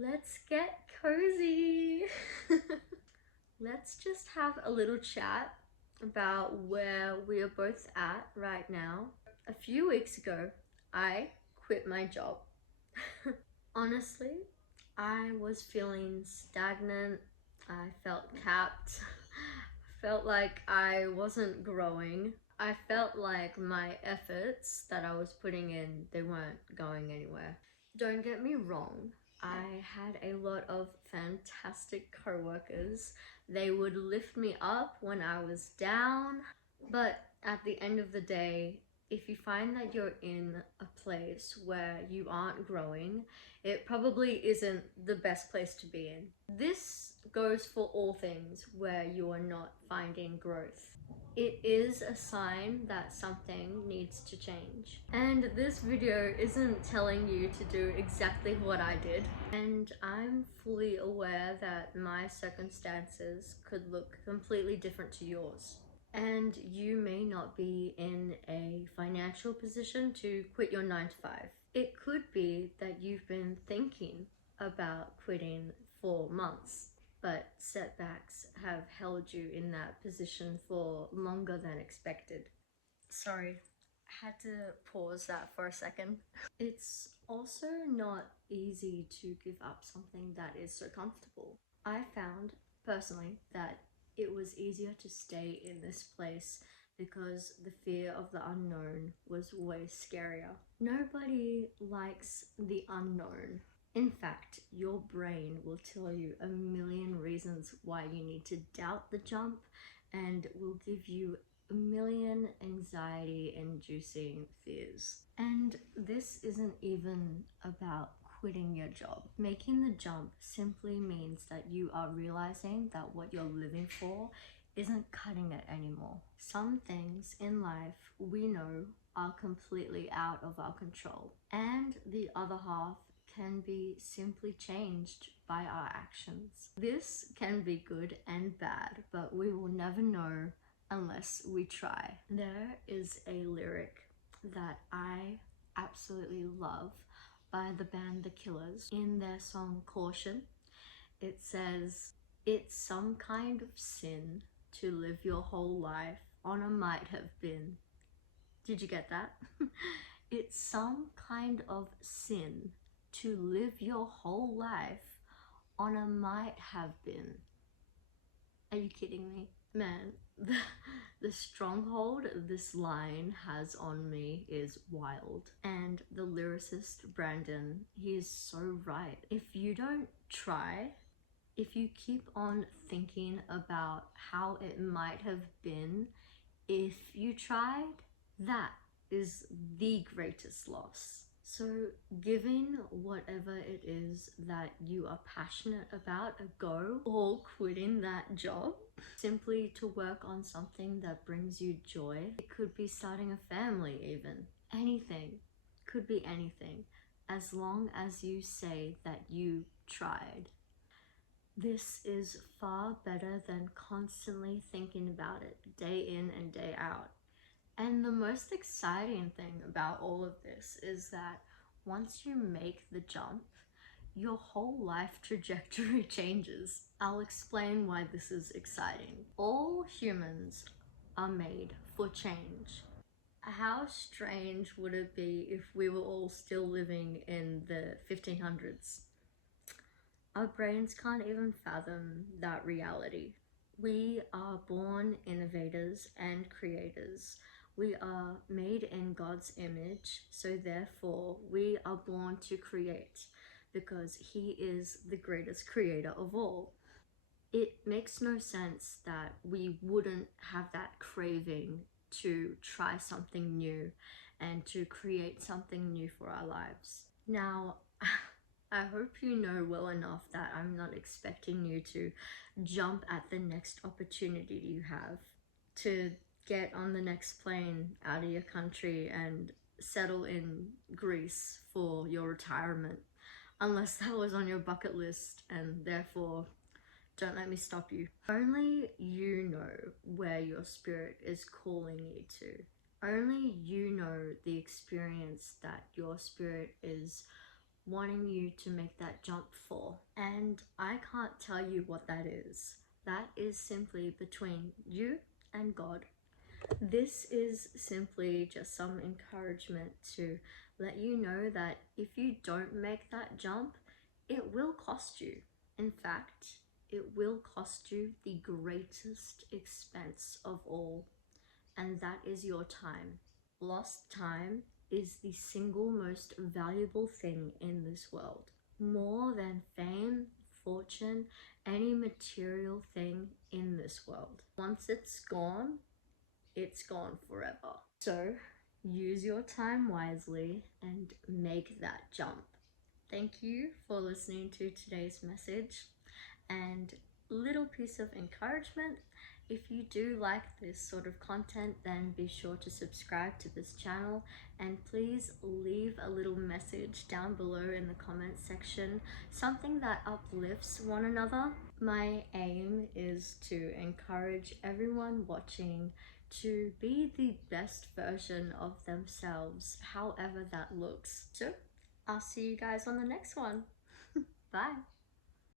Let's get cozy. Let's just have a little chat about where we are both at right now. A few weeks ago, I quit my job. Honestly, I was feeling stagnant. I felt capped. Felt like I wasn't growing. I felt like my efforts that I was putting in, they weren't going anywhere. Don't get me wrong, I had a lot of fantastic coworkers. They would lift me up when I was down, but at the end of the day, if you find that you're in a place where you aren't growing, it probably isn't the best place to be in. This goes for all things where you are not finding growth. It is a sign that something needs to change. And this video isn't telling you to do exactly what I did. And I'm fully aware that my circumstances could look completely different to yours. And you may not be in a financial position to quit your 9 to 5. It could be that you've been thinking about quitting for months, but setbacks have held you in that position for longer than expected. Sorry, I had to pause that for a second. It's also not easy to give up something that is so comfortable. I found personally that it was easier to stay in this place because the fear of the unknown was way scarier. Nobody likes the unknown. In fact, your brain will tell you a million reasons why you need to doubt the jump and will give you a million anxiety inducing fears. And this isn't even about quitting your job. Making the jump simply means that you are realizing that what you're living for isn't cutting it anymore. Some things in life we know are completely out of our control, and the other half can be simply changed by our actions. This can be good and bad, but we will never know unless we try. There is a lyric that I absolutely love by the band The Killers in their song Caution. It says, "It's some kind of sin to live your whole life on a might have been." Did you get that? It's some kind of sin to live your whole life on a might have been. Are you kidding me? Man, the stronghold this line has on me is wild. And the lyricist Brandon, he is so right. If you don't try, if you keep on thinking about how it might have been if you tried, that is the greatest loss. So giving whatever it is that you are passionate about a go, or quitting that job simply to work on something that brings you joy. It could be starting a family even. Anything. Could be anything. As long as you say that you tried. This is far better than constantly thinking about it day in and day out. And the most exciting thing about all of this is that once you make the jump, your whole life trajectory changes. I'll explain why this is exciting. All humans are made for change. How strange would it be if we were all still living in the 1500s? Our brains can't even fathom that reality. We are born innovators and creators. We are made in God's image, so therefore we are born to create because He is the greatest creator of all. It makes no sense that we wouldn't have that craving to try something new and to create something new for our lives. Now, I hope you know well enough that I'm not expecting you to jump at the next opportunity you have, to get on the next plane out of your country and settle in Greece for your retirement, unless that was on your bucket list, and therefore don't let me stop you. Only you know where your spirit is calling you to. Only you know the experience that your spirit is wanting you to make that jump for. And I can't tell you what that is. That is simply between you and God. This is simply just some encouragement to let you know that if you don't make that jump, it will cost you. In fact, it will cost you the greatest expense of all, and that is your time. Lost time is the single most valuable thing in this world. More than fame, fortune, any material thing in this world. Once it's gone forever. So use your time wisely and make that jump. Thank you for listening to today's message, and little piece of encouragement: if you do like this sort of content, then be sure to subscribe to this channel, and please leave a little message down below in the comments section, something that uplifts one another. My aim is to encourage everyone watching to be the best version of themselves, however that looks. So I'll see you guys on the next one. Bye.